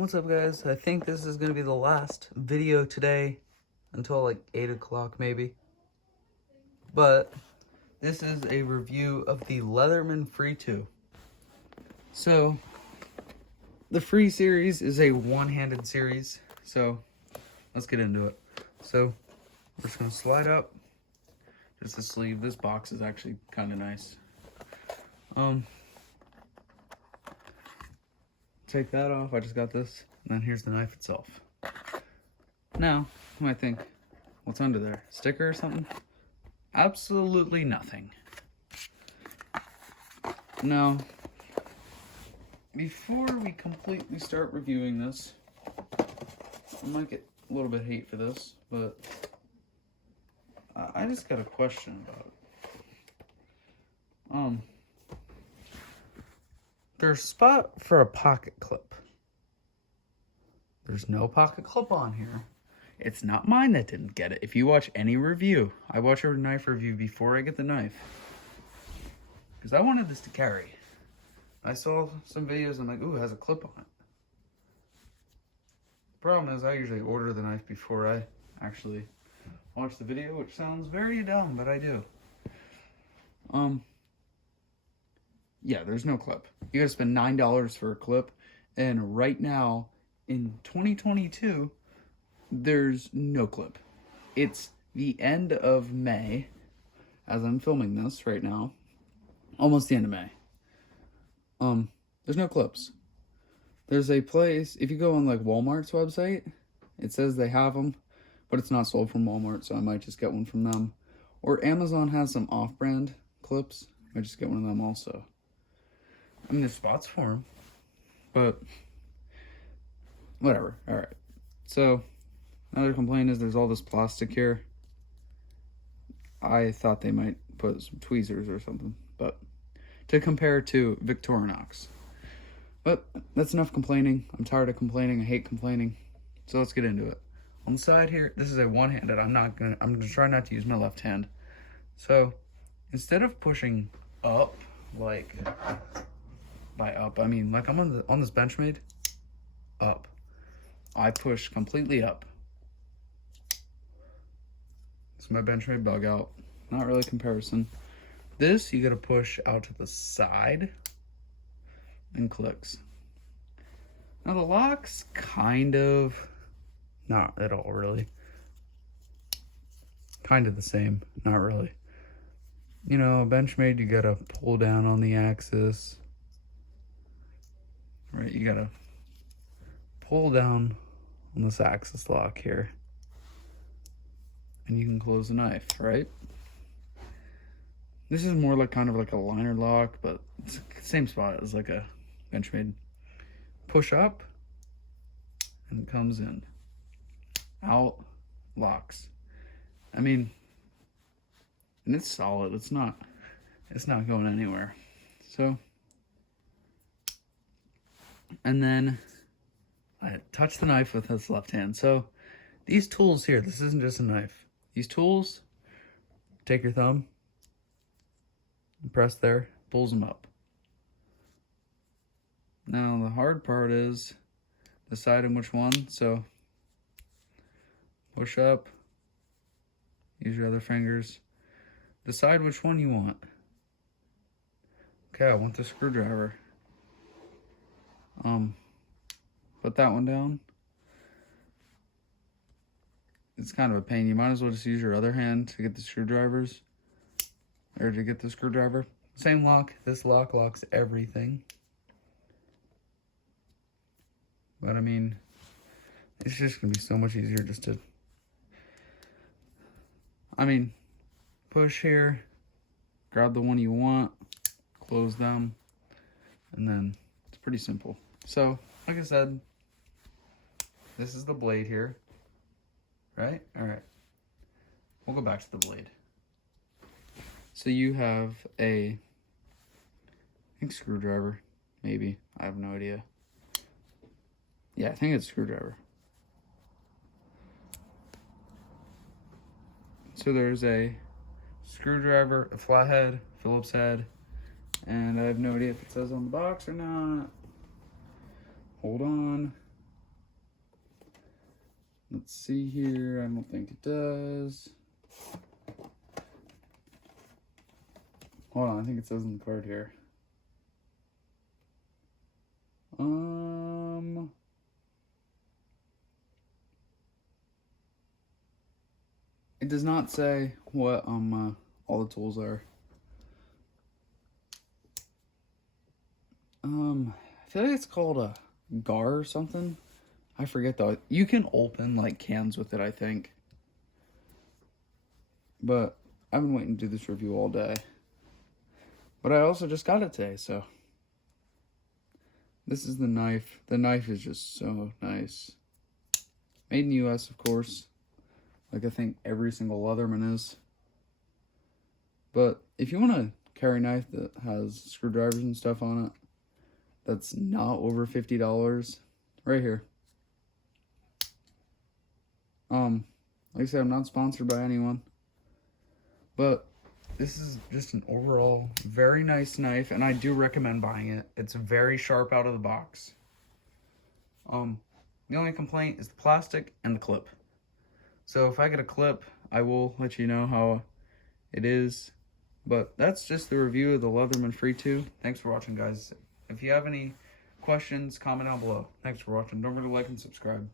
What's up, guys? I think this is going to be the last video today until like 8 o'clock maybe. But this is a review of the Leatherman Free 2. So, the Free series is a one-handed series. So, let's get into it. So, we're just going to slide up just the sleeve. This box is actually kind of nice. Take that off. I just got this. And then here's the knife itself. Now, you might think, what's under there? Sticker or something? Absolutely nothing. Now, before we completely start reviewing this, I might get a little bit of hate for this, but I just got a question about it. There's a spot for a pocket clip. There's no pocket clip on here. It's not mine that didn't get it. If you watch any review, I watch a knife review before I get the knife. Because I wanted this to carry. I saw some videos and I'm like, ooh, it has a clip on it. The problem is I usually order the knife before I actually watch the video, which sounds very dumb, but I do. Yeah, there's no clip. You gotta spend $9 for a clip, and right now, in 2022, there's no clip. It's the end of May, as I'm filming this right now. Almost the end of May. There's no clips. There's a place, if you go on like Walmart's website, it says they have them, but it's not sold from Walmart, so I might just get one from them. Or Amazon has some off-brand clips. I might just get one of them also. I mean, there's spots for them, but whatever. All right. So, another complaint is there's all this plastic here. I thought they might put some tweezers or something, but to compare to Victorinox. But that's enough complaining. I'm tired of complaining. I hate complaining. So let's get into it. On the side here, this is a one-handed. I'm gonna try not to use my left hand. So, instead of pushing up, like by up, I mean like I'm on this Benchmade, up. I push completely up. It's my Benchmade bug out. Not really a comparison. This, you gotta push out to the side and clicks. Now the lock's kind of, not at all really. Kind of the same, not really. You know, Benchmade, you gotta pull down on the axis. Right, you gotta pull down on this axis lock here. And you can close the knife, right? This is more like kind of like a liner lock, but it's the same spot as like a Benchmade. Push up, and it comes in. Out, locks. I mean, and it's solid. It's not going anywhere. So, and then I touch the knife with this left hand. So these tools here, this isn't just a knife. These tools, take your thumb, press there, pulls them up. Now the hard part is deciding which one. So push up, use your other fingers, decide which one you want. Okay, I want the screwdriver. Put that one down. It's kind of a pain. You might as well just use your other hand to get the screwdrivers. Or to get the screwdriver. Same lock. This lock locks everything. But I mean, it's just going to be so much easier just to, I mean, push here, grab the one you want, close them, and then it's pretty simple. So, like I said, this is the blade here, right? All right. We'll go back to the blade. So you have a, I think screwdriver, maybe. I have no idea. Yeah, I think it's a screwdriver. So there's a screwdriver, a flathead, Phillips head, and I have no idea if it says on the box or not. Hold on. Let's see here. I don't think it does. Hold on, I think it says on the card here. It does not say what all the tools are. I feel like it's called a gar or something. I forget though. You can open like cans with it, I think. But I've been waiting to do this review all day. But I also just got it today, so. This is the knife. The knife is just so nice. Made in the US, of course. Like I think every single Leatherman is. But if you want a carry knife that has screwdrivers and stuff on it, that's not over $50, right here. Like I said, I'm not sponsored by anyone. But this is just an overall very nice knife, and I do recommend buying it. It's very sharp out of the box. The only complaint is the plastic and the clip. So if I get a clip, I will let you know how it is. But that's just the review of the Leatherman Free 2. Thanks for watching, guys. If you have any questions, comment down below. Thanks for watching. Don't forget to like and subscribe.